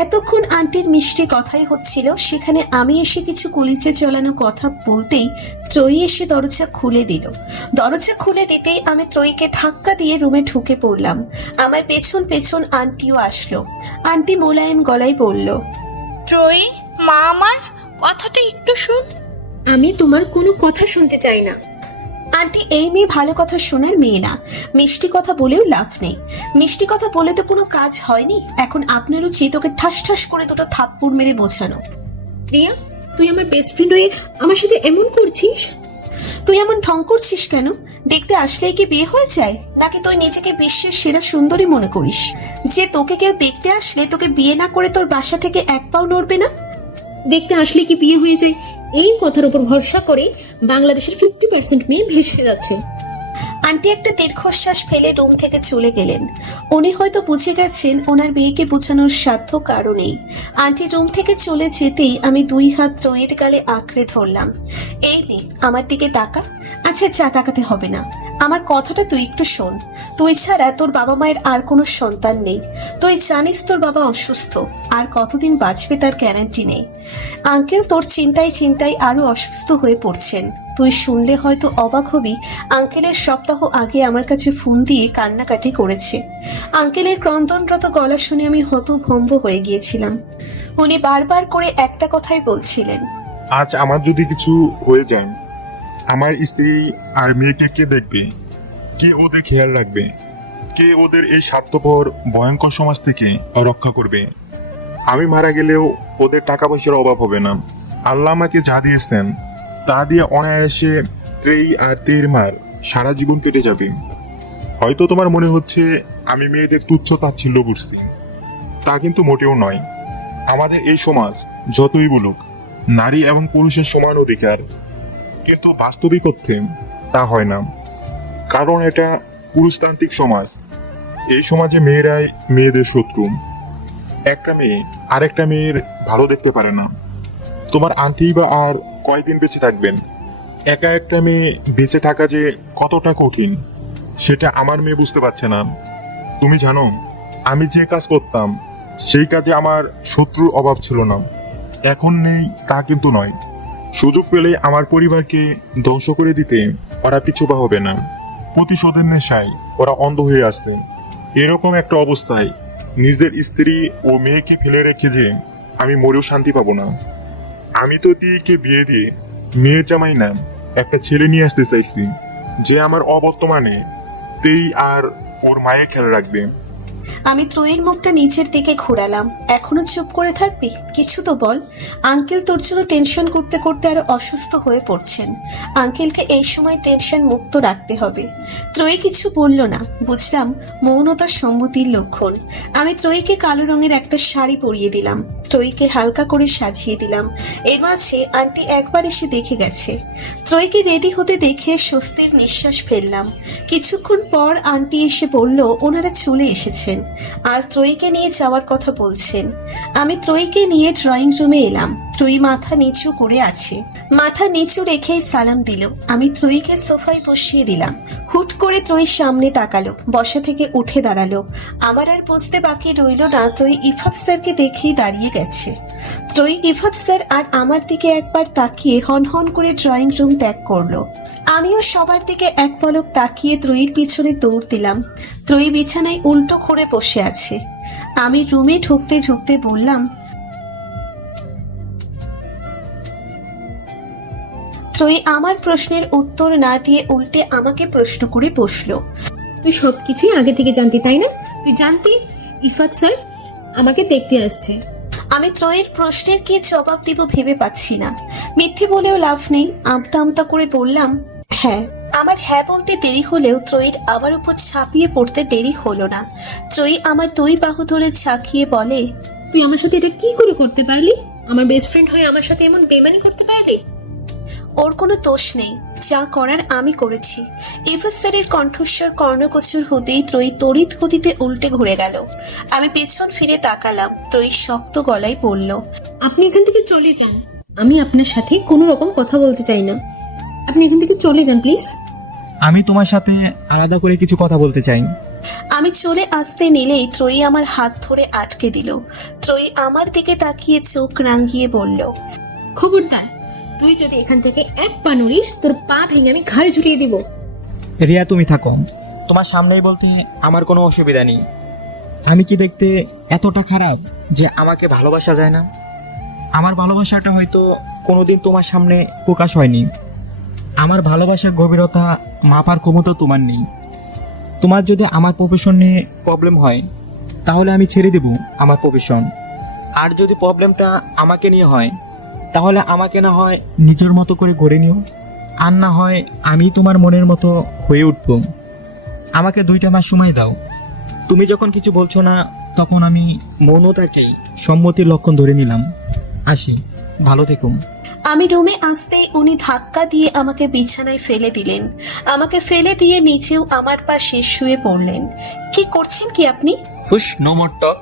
এতক্ষণ আন্টির মিষ্টি কথাই হচ্ছিল, সেখানে আমি এসে কিছু কুলিচে চলানো কথা বলতেই ত্রয়ী এসে দরজা খুলে দিল। দরজা খুলে দিতেই আমি ত্রয়ীকে ধাক্কা দিয়ে রুমে ঢুকে পড়লাম। আমার পেছন পেছন আন্টিও আসলো। আন্টি মোলায়েম গলায় বলল, ত্রয়ী, মা আমার কথাটা একটু শুন। আমি তোমার কোনো কথা শুনতে চাই না। আন্টি এই মেয়ে ভালো কথা শোনার মেয়ে না, মিষ্টি কথা বলেও লাভ নেই। মিষ্টি কথা বলে তো কোনো কাজ হয়নি। এখন আপনার উচিত ওকে ঠাস ঠাস করে দুটো থাপ্পড় মেরে বোঝানো। প্রিয়া, তুই আমার বেস্ট ফ্রেন্ড হয়ে আমার সাথে এমন করছিস? তুই এমন ঢং করছিস কেন? দেখতে আসলেই কি বিয়ে হয়ে যায়? নাকি তুই নিজেকে বিশ্বের সেরা সুন্দরী মনে করিস যে তোকে কেউ দেখতে আসলে তোকে বিয়ে না করে তোর বাসা থেকে এক পাও নড়বে না? দেখতে আসলে কি বিয়ে হয়ে যায়, এই কথার উপর ভরসা করে বাংলাদেশের 50% মেয়ে ভেসে যাচ্ছে। আন্টি একটা দীর্ঘশ্বাস ফেলে রুম থেকে চলে গেলেন। উনি হয়তো বুঝে গেছেন ওনার মেয়েকে বোঝানোর সাধ্য কারো নেই। আন্টি রুম থেকে চলে যেতেই আমি দুই হাত ত্রয়ীর গালে আঁকড়ে ধরলাম। এই মেয়ে, আমার দিকে তাকা। আচ্ছা চা তাকাতে হবে না, আমার কথাটা তুই একটু শোন। তুই ছাড়া তোর বাবা মায়ের আর কোনো সন্তান নেই। তুই জানিস তোর বাবা অসুস্থ, আর কতদিন বাঁচবে তার গ্যারান্টি নেই। আঙ্কেল তোর চিন্তায় চিন্তায় আরো অসুস্থ হয়ে পড়ছেন। তুই শুনলে হয়তো অবাক হবি, আঙ্কেলের সপ্তাহ আগে আমার কাছে ফোন দিয়ে কান্নাকাটি করেছে। আঙ্কেলের ক্রন্দনরত গলা শুনে আমি হতভম্ব হয়ে গিয়েছিলাম। উনি বারবার করে একটা কথাই বলছিলেন, আজ আমার যদি কিছু হয়ে যায়, আমার স্ত্রী আর মেয়েকে কে দেখবে? কে ওদের খেয়াল রাখবে? কে ওদের এই স্বার্থপর ভয়ঙ্কর সমাজ থেকে রক্ষা করবে? আমি মারা গেলেও ওদের টাকা পয়সার অভাব হবে না। আল্লাহ আমাকে যা দিয়েছেন তা দিয়ে অনায়াসে ত্রেই আর তের মার সারা জীবন কেটে যাবে। হয়তো তোমার মনে হচ্ছে আমি মেয়েদের তুচ্ছ তাচ্ছিল্য করছি, তা কিন্তু মোটেও নয়। আমাদের এই সমাজ যতই বলুক নারী এবং পুরুষের সমান অধিকার, কিন্তু বাস্তবিক অর্থে তা হয় না। কারণ এটা পুরুষতান্ত্রিক সমাজ। এই সমাজে মেয়েরাই মেয়েদের শত্রু। একটা মেয়ে আরেকটা মেয়ের ভালো দেখতে পারে না। তোমার আন্টি বা আর কয়দিন বেঁচে থাকবেন? একা একটা মেয়ে বেঁচে থাকা যে কতটা কঠিন সেটা আমার মেয়ে বুঝতে পারছে না। তুমি জানো, আমি যে কাজ করতাম সেই কাজে আমার শত্রুর অভাব ছিল না। এখন নেই তা কিন্তু নয়। সুযোগ পেলে আমার পরিবারকে ধ্বংস করে দিতে ওরা পিছুপা হবে না। প্রতিশোধের নেশায় ওরা অন্ধ হয়ে আসছে। এরকম একটা অবস্থায় নিজের স্ত্রী ও মেয়েকে ফেলে রেখে যে আমি মরেও শান্তি পাবো না। আমি তো কে বিয়ে দিয়ে মেয়ের জামাই না একটা ছেলে নিয়ে আসতে চাইছি, যে আমার অবর্তমানে তেই আর ওর মায়ের খেয়াল রাখবে। আমি ত্রয়ীর মুখটা নিচের দিকে ঘোরালাম। এখনো চুপ করে থাকবি? কিছু তো বল। আঙ্কেল তোর জন্য টেনশন করতে করতে আরো অসুস্থ হয়ে পড়ছেন। আঙ্কেলকে এই সময় টেনশন মুক্ত রাখতে হবে। ত্রয়ী কিছু বলল না। বুঝলাম মৌনতা সম্মতির লক্ষণ। আমি ত্রয়ীকে কালো রঙের একটা শাড়ি পরিয়ে দিলাম। ত্রয়ীকে হালকা করে সাজিয়ে দিলাম। এর মাঝে আন্টি একবার এসে দেখে গেছে। ত্রয়ীকে রেডি হতে দেখে স্বস্তির নিঃশ্বাস ফেললাম। কিছুক্ষণ পর আন্টি এসে বলল ওনারা চলে এসেছেন আর ত্রয়ীকে নিয়ে যাওয়ার কথা বলছেন। আমি ত্রয়ীকে নিয়ে ড্রয়িং রুমে এলাম। ত্রয়ী মাথা নিচু করে আছে। মাথা নিচু রেখেই সালাম দিল। আমি ত্রয়ীকে সোফায় বসিয়ে দিলাম। হুট করে ত্রয়ী সামনে তাকালো, বসা থেকে উঠে দাঁড়ালো। আমার আর বুঝতে বাকি রইল না ত্রয়ী ইফাত স্যারকে দেখেই দাঁড়িয়ে গেছে। ত্রয়ী ইফাত স্যার আর আমার দিকে একবার তাকিয়ে হনহন করে ড্রয়িং রুম ত্যাগ করলো। আমিও সবার দিকে এক পলক তাকিয়ে ত্রয়ীর পিছনে দৌড় দিলাম। ত্রয়ী বিছানায় উল্টো করে বসে আছে। আমি রুমে ঢুকতে ঢুকতে বললাম, ত্রয়ী আমার প্রশ্নের উত্তর না দিয়ে উল্টে আমাকে প্রশ্ন করে বসলো। তুই সবকিছুই আগে থেকে জানতি, তাই না? তুই জানতি ইফাত স্যার আমাকে দেখতে আসছে? আমি ত্রয়ীর প্রশ্নের কি জবাব দিব ভেবে পাচ্ছি না। মিথ্যে বলেও লাভ নেই। আমতা আমতা করে বললাম, হ্যাঁ। আমার হ্যাঁ বলতে দেরি হলেও ত্রয়ীর আমার উপর ছাপিয়ে পড়তে দেরি হলো না। ত্রয়ী আমার দুই বাহু ধরে ঝাঁকিয়ে বলে, তুই আমার সাথে এটা কি করে করতে পারলি? আমার বেস্ট ফ্রেন্ড হয়ে আমার সাথে এমন বেমানি করতে পারলি? ওর কোনো দোষ নেই, যা করার আমি করেছি। ইফাত স্যারের কণ্ঠস্বর কর্ণগোচর হতেই ত্রয়ী তড়িৎ গতিতে উল্টে ঘুরে গেল। আমি পেছন ফিরে তাকালাম। ত্রয়ী শক্ত গলায় বলল, আপনি এখান থেকে চলে যান। আমি আপনার সাথে কোনো রকম কথা বলতে চাই না। আপনি এখান থেকে চলে যান প্লিজ। আমি তোমার সাথে আলাদা করে কিছু কথা বলতে চাই। আমি চলে আসতে নিলেই ত্রয়ী আমার হাত ধরে আটকে দিল। ত্রয়ী আমার দিকে তাকিয়ে চোখ রাঙিয়ে বলল, খবরদার, তুই যদি এখান থেকে এক পা নড়িস তোর পা ভেঙে আমি ঘাড়ে ঝুলিয়ে দিব। রিয়া তুমি থাকো, তোমার সামনেই বলতে আমার কোনো অসুবিধা নেই। আমি কি দেখতে এতটা খারাপ যে আমাকে ভালোবাসা যায় না? আমার ভালোবাসাটা হয়তো কোনোদিন তোমার সামনে প্রকাশ হয়নি। আমার ভালোবাসার গভীরতা মাপার ক্ষমতা তোমার নেই। তোমার যদি আমার প্রফেশন নিয়ে প্রবলেম হয় তাহলে আমি ছেড়ে দেব আমার প্রফেশন। আর যদি প্রবলেমটা আমাকে নিয়ে হয় তাহলে আমাকে না হয় নিজের মতো করে গড়ে নিও, আর না হয় আমি তোমার মনের মতো হয়ে উঠব। আমাকে 2টা মাস সময় দাও। তুমি যখন কিছু বলছো না তখন আমি মৌনতাকেই সম্মতির লক্ষণ ধরে নিলাম। আসি, ভালো থেকো। আমি রুমে আসতেই উনি ধাক্কা দিয়ে আমাকে বিছানায় ফেলে দিলেন। আমাকে ফেলে দিয়ে নিচেও আমার পাশে শুয়ে পড়লেন। কি করছেন কি আপনি? হুশ, নো মোর টক।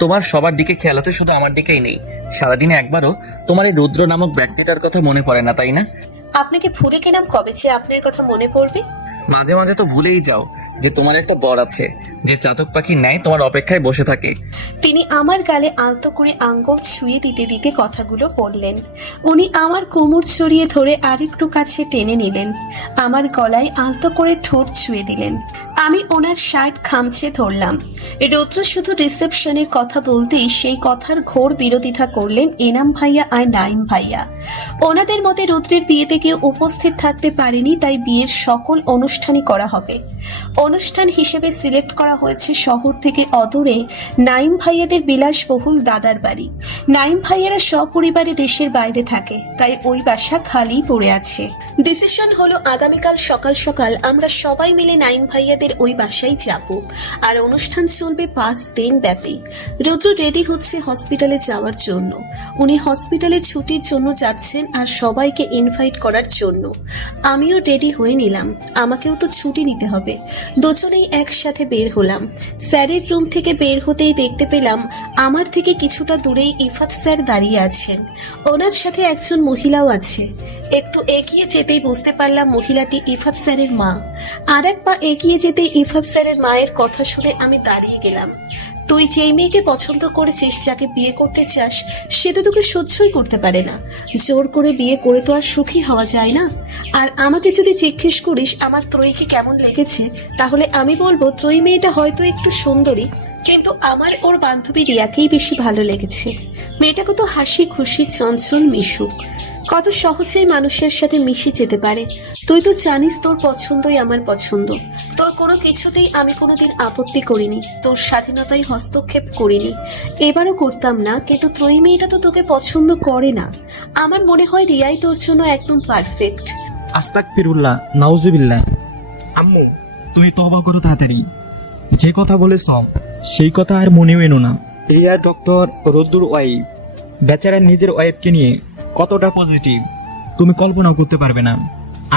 তোমার সবার দিকে খেয়াল আছে, শুধু আমার দিকেই নেই। সারাদিনে একবারও তোমার এই রুদ্র নামক ব্যক্তিটার কথা মনে পড়ে না, তাই না? আপনাকে ভুলে গেলাম কবে যে আপনার কথা মনে পড়বে? মাঝে মাঝে তো ভুলেই যাও যে তোমার একটা বর আছে, যে চাতক পাখির ন্যায় তোমার অপেক্ষায় বসে থাকে। তিনি আমার গালে আলতো করে আঙ্গুল ছুঁয়ে দিতে দিতে কথাগুলো বললেন। উনি আমার কোমর ছড়িয়ে ধরে আরেকটু কাছে টেনে নিলেন। আমার গলায় আলতো করে ঠোঁট ছুঁয়ে দিলেন। আমি ওনার শার্ট খামচে ধরলাম। রৌদ্র শুধু রিসেপশনের কথা বলতেই সেই কথার ঘোর বিরোধিতা করলেন এনাম ভাইয়া আর নাইম ভাইয়া। ওনাদের মতে রৌদ্রের বিয়েতে কেউ উপস্থিত থাকতে পারেনি, তাই বিয়ের সকল অনুষ্ঠানই করা হবে। অনুষ্ঠান হিসেবে সিলেক্ট করা হয়েছে শহর থেকে অদূরে নাইম ভাইয়াদের বিলাসবহুল দাদার বাড়ি। নাইম ভাইয়ারা সপরিবারে দেশের বাইরে থাকে, তাই ওই বাসা খালি পড়ে আছে। ডিসিশন হলো আগামীকাল সকাল সকাল আমরা সবাই মিলে নাইম ভাইয়াদের ওই বাসায় যাব, আর অনুষ্ঠান চলবে 5 দিন ব্যাপী। রুদ্র রেডি হচ্ছে হসপিটালে যাওয়ার জন্য। উনি হসপিটালে ছুটির জন্য যাচ্ছেন আর সবাইকে ইনভাইট করার জন্য। আমিও রেডি হয়ে নিলাম, আমাকেও তো ছুটি নিতে হবে। দুজনেই একসাথে বের হলাম। স্যারের রুম থেকে বের হতেই দেখতে পেলাম আমার থেকে কিছুটা দূরেই ইফাত স্যার দাঁড়িয়ে আছেন। ওনার সাথে একজন মহিলাও আছে। একটু এগিয়ে যেতেই বুঝতে পারলাম মহিলাটি ইফাত স্যারের মা। আর এক পা এগিয়ে যেতেই ইফাত স্যারের মায়ের কথা শুনে আমি দাঁড়িয়ে গেলাম। তুই যেই মেয়েকে পছন্দ করেছিস, যাকে বিয়ে করতে চাস, সে তো তোকে সহ্যই করতে পারে না। জোর করে বিয়ে করে তো আর সুখী হওয়া যায় না। আর আমাকে যদি জিজ্ঞেস করিস আমার ত্রয়ীকে কেমন লেগেছে, তাহলে আমি বলবো ত্রয়ী মেয়েটা হয়তো একটু সুন্দরী, কিন্তু আমার ওর বান্ধবী রিয়াকেই বেশি ভালো লেগেছে। মেয়েটা কত হাসি খুশি, চঞ্চল, মিশুক, কত সহজেই মানুষের সাথে মিশে যেতে পারে। তুই তো জানিস তোর পছন্দই আমার পছন্দ। তোর কোনো কিছুতেই আমি কোনোদিন আপত্তি করিনি, তোর স্বাধীনতায় হস্তক্ষেপ করিনি, এবারও করতাম না। কিন্তু ত্রয়ী মেয়েটা তো তোকে পছন্দ করে না। আমার মনে হয় রিয়াই তোর জন্য একদম পারফেক্ট। আস্তাগফিরুল্লাহ, নাউজুবিল্লাহ। আম্মু, তুমি তওবা করো তাড়াতাড়ি। যে কথা বলেছ সেই কথা আর মনেও এনো না। রিয়া ডক্টর রুদ্রর ওয়াইফ। বেচারা নিজের ওয়াইফকে নিয়ে কতটা পজিটিভ তুমি কল্পনা করতে পারবে না।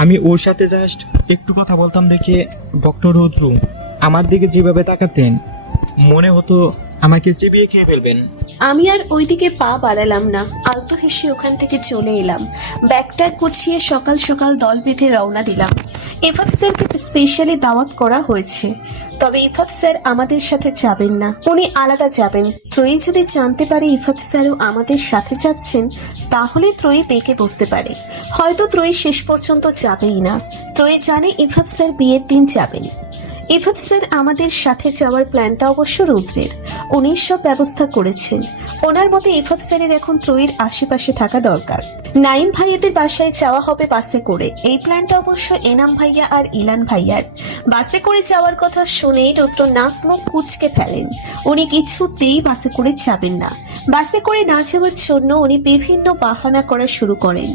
আমি ওর সাথে জাস্ট একটু কথা বলতাম দেখে ডক্টর রুদ্র আমার দিকে যেভাবে তাকাতেন মনে হতো আমাকে চিবিয়ে খেয়ে ফেলবেন। আমি আর ওইদিকে পা বাড়ালাম না, আলতো হেসে ওখান থেকে চলে এলাম। ব্যাগটা গুছিয়ে সকাল সকাল দল বেঁধে রওনা দিলাম। ইফাত স্যারকে স্পেশালি দাওয়াত করা হয়েছে, তবে ইফাত স্যার আমাদের সাথে যাবেন না, উনি আলাদা যাবেন। ত্রয়ী যদি জানতে পারে ইফাত স্যারও আমাদের সাথে যাচ্ছেন, তাহলে ত্রয়ী পেকে বসতে পারে। হয়তো ত্রয়ী শেষ পর্যন্ত যাবেই না। ত্রয়ী জানে ইফাত স্যার বিয়ের দিন যাবেন। ইফাত স্যার আমাদের সাথে যাওয়ার প্ল্যানটা অবশ্য রুদ্রের, উনি সব ব্যবস্থা করেছেন। ওনার মতে ইফাত স্যারের এখন ত্রয়ীর আশেপাশে থাকা দরকার। নাইম ভাইয়াদের বাসায় যাওয়া হবে বাসে করে। এই প্ল্যানটা অবশ্য এনাম ভাইয়া আর ইলান ভাইয়ার। বাসে করে যাওয়ার কথা শুনে রুদ্র নাক মুখ কুঁচকে ফেলেন। উনি কিছুতেই বাসে করে যাবেন না। বাসে করে না যাওয়ার জন্য উনি বিভিন্ন বাহানা করা শুরু করেন।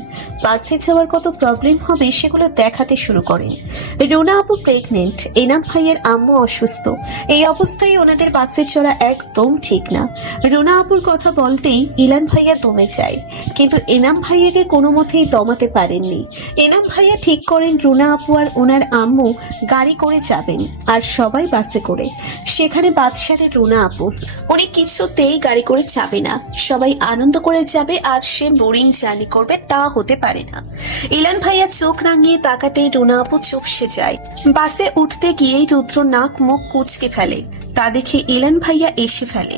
বাসে যাওয়ার কত প্রবলেম হবে সেগুলো দেখাতে শুরু করেন। রুনা আপু প্রেগনেন্ট, এনাম ভাইয়ের আম্মু অসুস্থ। এই অবস্থায় ওনাদের বাসে চড়া একদম ঠিক না। রুনা আপুর কথা বলতেই ইলান ভাইয়া দমে যায়, কিন্তু এনাম ভাইয়া নিজেকে কোনো মতেই দমাতে পারেননি। এনাম ভাইয়া ঠিক করেন রুনা আপু আর ওনার আম্মু গাড়ি করে যাবেন আর সবাই বাসে করে। সেখানে বাদশাদের রুনা আপু, উনি কিছুতেই গাড়ি করে যাবে না, সবাই আনন্দ করে যাবে আর সে বোরিং জার্নি করবে তা হতে পারে না। ইলান ভাইয়া চোখ রাঙিয়ে তাকাতেই রুনা আপু চুপসে যায়। বাসে উঠতে গিয়েই রুদ্র নাক মুখ কুঁচকে ফেলে, তা দেখে ইলান ভাইয়া এসে ফেলে।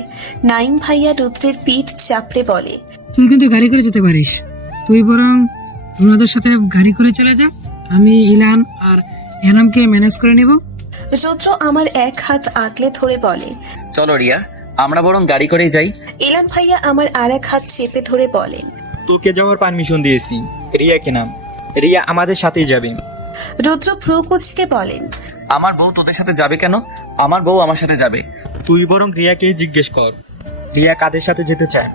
নাইম ভাইয়া রুদ্রের পিঠ চাপড়ে বলে, তুই কিন্তু গাড়ি করে যেতে পারিস, তুই বরং রুনাদের সাথে গাড়ি করে চলে যা, আমি ইলান আর এনামকে ম্যানেজ করে নিব। রুদ্র আমার এক হাত আগলে ধরে বলে, চলো রিয়া, আমরা বরং গাড়ি করেই যাই। ইলান ভাইয়া আমার আর এক হাত চেপে ধরে বলেন। তোকে যাওয়ার পারমিশন দিয়েছি, রিয়াকে নাম, রিয়া আমাদের সাথেই যাবে। রুদ্র ভ্রু কুঁচকে বলেন, আমার বউ তোদের সাথে যাবে কেন? আমার বউ আমার সাথে যাবে। তুই বরং রিয়াকে জিজ্ঞেস কর রিয়া কাদের সাথে যেতে চায়।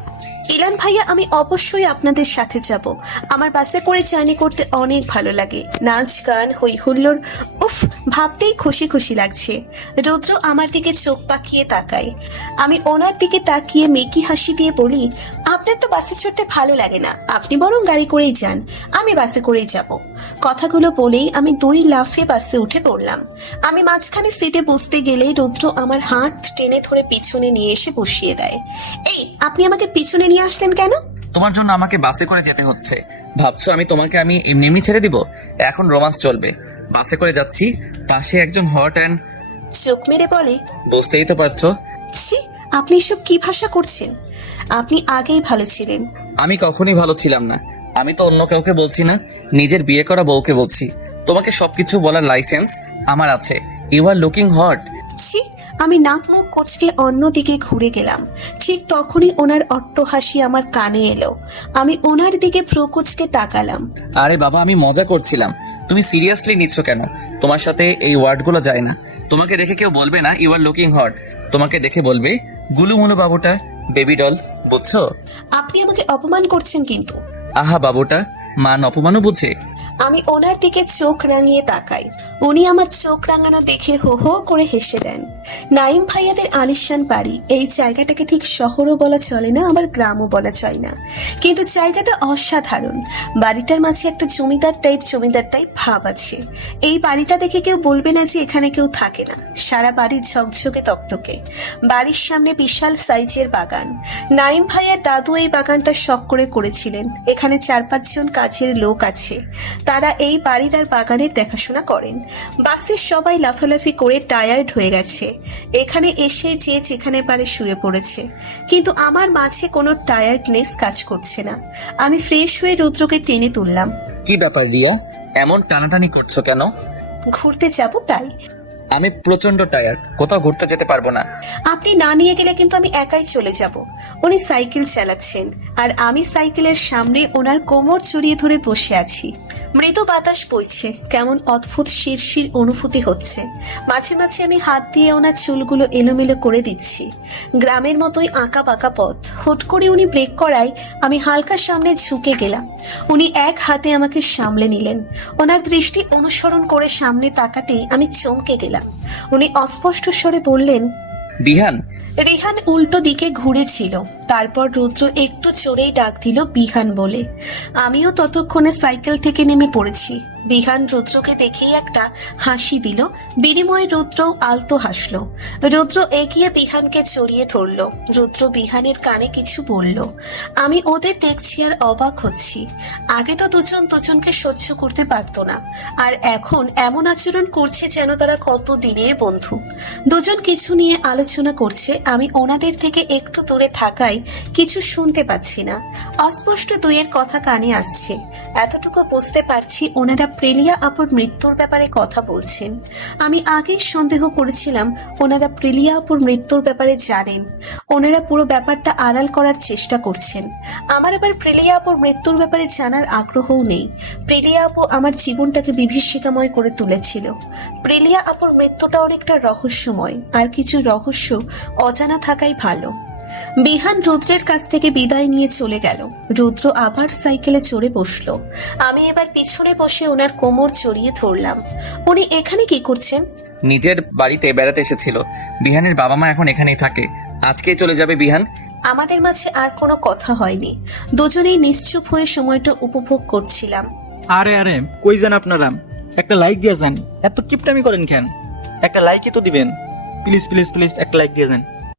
ইলান ভাইয়া আমি অবশ্যই আপনাদের সাথে যাব। আমার বাসে করে জার্নি করতে অনেক ভালো লাগে, নাচ গান হই হুল্লোড়, উফ ভাবতেই খুশি খুশি লাগছে। রুদ্র আমার দিকে চোখ পাকিয়ে তাকায়। আমি ওনার দিকে তাকিয়ে মেকি হাসি দিয়ে বলি, আপনার তো বাসে চড়তে ভালো লাগে না, আপনি বরং গাড়ি করেই যান, আমি বাসে করেই যাব। কথাগুলো বলেই আমি দুই লাফে বাসে উঠে পড়লাম। আমি মাঝখানে সিটে বসতে গেলেই রুদ্র আমার হাত টেনে ধরে পিছনে নিয়ে এসে বসিয়ে দেয়। এই আপনি আমাকে পিছনে নিয়ে আসলেন কেন? তোমার জন্য আমাকে বাসে করে যেতে হচ্ছে। ভাবছো আমি এমনি এমনি ছেড়ে দিব? এখন রোমান্স চলবে। বাসে করে যাচ্ছি, পাশে একজন হট অ্যান্ড, চোখ মেরে বলে, বুঝতেই তো পারছো। ছি, আপনি এসব কি ভাষা করছেন? আপনি আগেই ভালো ছিলেন। আমি কখনোই ভালো ছিলাম না। আমি তো অন্য কাউকে বলছি না, নিজের বিয়ে করা বউকে বলছি। তোমাকে সবকিছু বলার লাইসেন্স আমার আছে। You are looking hot. ছি, আমি নাক মুখ কোচকে অন্যদিকে ঘুরে গেলাম। ঠিক তখনই ওনার অট্টহাসি আমার কানে এলো। আমি ওনার দিকে ভ্রু কুঁচকে তাকালাম। আরে বাবা, আমি মজা করছিলাম, তুমি সিরিয়াসলি নিচ্ছ কেন? তোমার সাথে এই ওয়ার্ডগুলো যায় না। তোমাকে দেখে কেউ বলবে না ইউ আর লুকিং হট, তোমাকে দেখে বলবে গুলুমুলু বাবুটা, বেবি ডল, বুঝছো? আপনি আমাকে অপমান করছেন কিন্তু। আহা বাবুটা, মান অপমানও বুঝে। আমি ওনার দিকে চোখ রাঙিয়ে তাকাই। উনি আমার চোখ রাঙানো দেখে হো হো করে হেসে দেন। নাইম ভাইয়াদের আলিশান বাড়ি, এই জায়গাটাকে ঠিক শহরও বলা চলে না, আবার গ্রামও বলা যায় না, কিন্তু জায়গাটা অসাধারণ। বাড়িটার মাঝে একটা জমিদার টাইপ ভাব আছে। এই বাড়িটা দেখে কেউ বলবে না যে এখানে কেউ থাকে না। সারা বাড়ি ঝকঝকে তকতকে। বাড়ির সামনে বিশাল সাইজের বাগান। নাইম ভাইয়ার দাদু এই বাগানটা শখ করে করেছিলেন। এখানে 4-5 জন কাজের লোক আছে, তারা এই বাড়ির আর বাগানের দেখাশোনা করেন। বাসে সবাই লাফালাফি করে টায়ার্ড হয়ে গেছে। এখানে এসে যে যেখানে পারে শুয়ে পড়েছে, কিন্তু আমার মাঝে কোনো টায়ার্ডনেস কাজ করছে না। আমি ফ্রেশ হয়ে রুদ্রকে টেনে তুললাম। কি ব্যাপার রিয়া, এমন টানাটানি করছো কেন? ঘুরতে যাব তাই। আমি প্রচন্ড টায়ার্ড, কোথাও ঘুরতে যেতে পারবো না। আপনি না নিয়ে গেলে কিন্তু আমি একাই চলে যাব। উনি সাইকেল চালাচ্ছেন আর আমি সাইকেলের সামনে ওনার কোমর জড়িয়ে ধরে বসে আছি। মৃদু বাতাস বইছে, কেমন অদ্ভুত শিরশির অনুভূতি হচ্ছে। মাঝে মাঝে আমি হাত দিয়ে ওনার চুলগুলো এলোমেলো করে দিচ্ছি। গ্রামের মতোই আঁকা বাঁকা পথ। হুট করে উনি ব্রেক করায় আমি হালকা সামনে ঝুঁকে গেলাম। উনি এক হাতে আমাকে সামলে নিলেন। ওনার দৃষ্টি অনুসরণ করে সামনে তাকাতেই আমি চমকে গেলাম। উনি অস্পষ্ট স্বরে বললেন, বিহান। রিহান উল্টো দিকে ঘুরেছিল। তারপর রুদ্র একটু চড়েই ডাক দিল বিহান বলে। আমিও ততক্ষণে সাইকেল থেকে নেমে পড়েছি। বিহান রুদ্রকে দেখেই একটা হাসি দিল, বিনিময়ে রুদ্রও আলতো হাসলো। রুদ্র এগিয়ে বিহানকে জড়িয়ে ধরলো। রুদ্র বিহানের কানে কিছু বলল। আমি ওদের দেখছি আর অবাক হচ্ছি। আগে তো দুজন দুজনকে সহ্য করতে পারতো না, আর এখন এমন আচরণ করছে যেন তারা কত দিনের বন্ধু। দুজন কিছু নিয়ে আলোচনা করছে। আমি ওনাদের থেকে একটু দূরে থাকায় কিছু শুনতে পাচ্ছি না। অস্পষ্ট দুইয়ের কথা কানে আসছে। এতটুকু বুঝতে পারছি ওনারা প্রেলিয়া আপুর মৃত্যুর ব্যাপারে কথা বলছেন। আমি আগেই সন্দেহ করেছিলাম ওনারা প্রেলিয়া আপুর মৃত্যুর ব্যাপারে জানেন। ওনারা পুরো ব্যাপারটা আড়াল করার চেষ্টা করছেন। আমার আবার প্রেলিয়া আপুর মৃত্যুর ব্যাপারে জানার আগ্রহও নেই। প্রেলিয়া আপু আমার জীবনটাকে বিভীষিকাময় করে তুলেছিল। প্রেলিয়া আপুর মৃত্যুটা অনেকটা রহস্যময়, আর কিছু রহস্য অজানা থাকাই ভালো। বিহান রুদ্রের কাছ থেকে বিদায় নিয়ে চলে গেল। রুদ্র আবার সাইকেলে চড়ে বসলো। আমি এবার পিছনে বসে ওনার কোমর জড়িয়ে ধরলাম। উনি এখানে কি করছেন? নিজের বাড়িতে বেড়াতে এসেছিল। বিহানের বাবা মা এখন এখানেই থাকে, আজকেই চলে যাবে বিহান। আমাদের মাঝে আর কোনো কথা হয়নি। দুজনেই নিশ্চুপ হয়ে সময়টা উপভোগ করছিলাম। আরে আরে কই যান আপনারা? একটা লাইক দিয়ে যান, এত কিপটামি করেন কেন? একটা লাইকই তো দিবেন, প্লিজ প্লিজ প্লিজ একটা লাইক দিয়ে যান।